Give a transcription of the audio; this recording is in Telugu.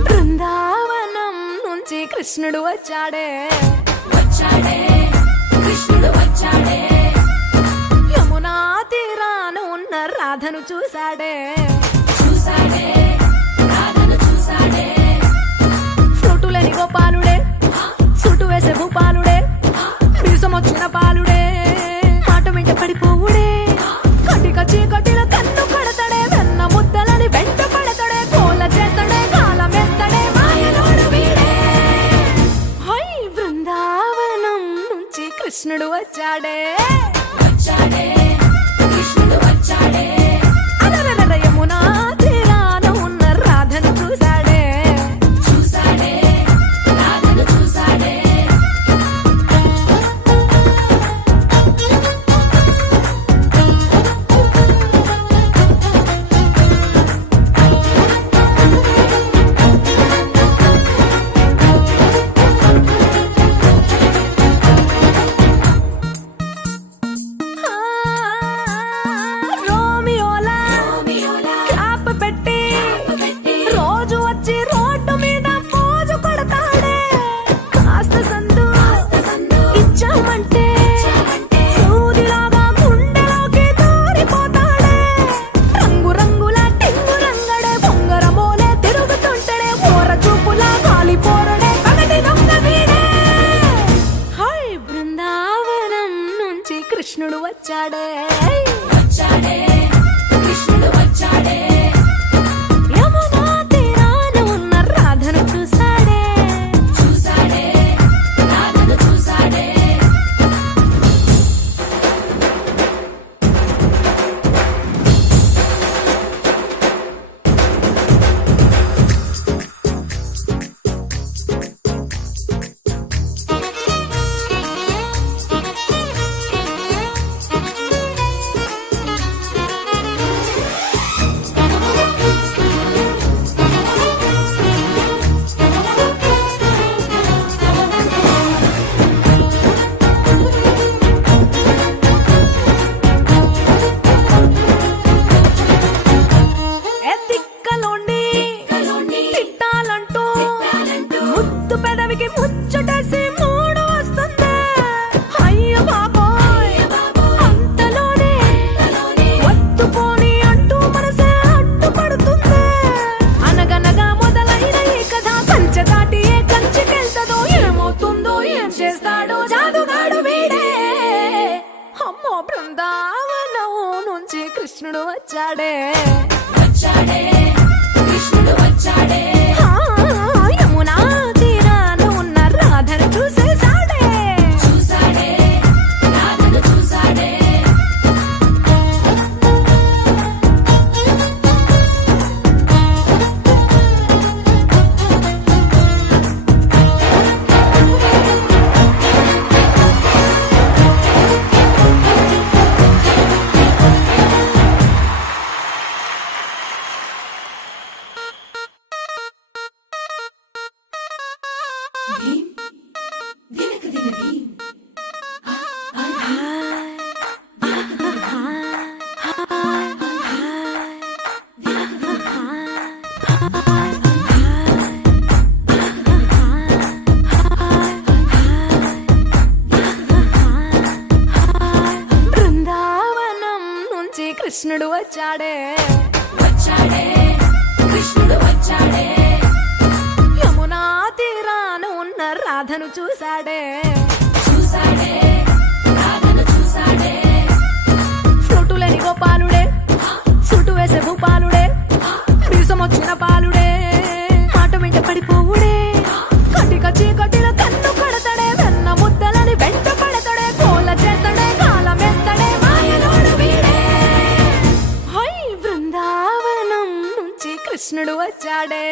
బృందావనం నుంచి కృష్ణుడు వచ్చాడే కృష్ణుడు వచ్చాడే యమునా తీరాన ఉన్న రాధను చూశాడే రాధను చూసాడే ఫ్రూటులేని గోపాలుడే సుటు వేసే భూపాలుడే బీసమొచ్చిన పాలుడే మాట వెంట పడిపోవుడే కటిక చీకటిల కన్ను కడతాడే వెన్న ముద్దలని వెంట పడతాడే కోల చేస్తాడే కాలం వేస్తాడే మాయలోడు వీడే హై బృందావనం నుంచి కృష్ణుడు వచ్చాడే కృష్ణుడు వచ్చాడే అరరర యమునా తీరాన ఉన్న రాధను చూశాడే రాధను చూసాడే రోమియోలా క్లాప్ పెట్టి రోజు వచ్చి రోడ్డు మీద పోజు కొడతాడే కాస్త సందు ఇచ్చామంటే సూదిలాగా గుండెలోకి దూరిపోతాడే రంగు రంగుల టింగు రంగడే బొంగరమోలే తిరుగుతుంటాడే ఓర చూపులా కాలిపోరడే పగటి దొంగ వీడే హై బృందావనం నుంచి కృష్ణుడు వచ్చాడే కృష్ణుడు వచ్చాడే యమునా తీరాన ఉన్న రాధను చూశాడే రాధను చూసాడే ఏ తిక్కలోండి తిట్టాలంటూ ముద్దు పెదవికి ముచ్చటేసి మూడు వస్తుంది అయ్య బాబోయ్ అంతలోనే వత్తుపోని అంటూ మనసే అడ్డుపడుతుంది అనగనగా మొదలైన ఈ కథ కంచె దాటి ఏ కంచెకెళ్తదో ఏమవుతుందో ఏం చేస్తాడో జాదుగాడు వీడే అమ్మో బృందావనం నుంచి కృష్ణుడు వచ్చాడే కృష్ణుడు వచ్చాడే ఆ, యమునా తీరాన ఉన్న రాధను చూసేశాడే రాధను చూసాడే బృందావనం నుంచి కృష్ణుడు వచ్చాడే కృష్ణుడు వచ్చాడే యమునా తీరాన ఉన్న రాధను చూశాడే రాధను చూసాడే ఫ్రూటులేని గోపాలుడే సుటు వేసే భూపాలుడే బీసమొచ్చిన పాలుడే మాట వెంట పడిపోవుడే కటిక చీకటిల కన్ను కడతాడే వెన్న ముద్దలని వెంట పడతాడే కోల చేస్తాడే కాలం వేస్తాడే మాయలోడు వీడే హై బృందావనం నుంచి కృష్ణుడు వచ్చాడే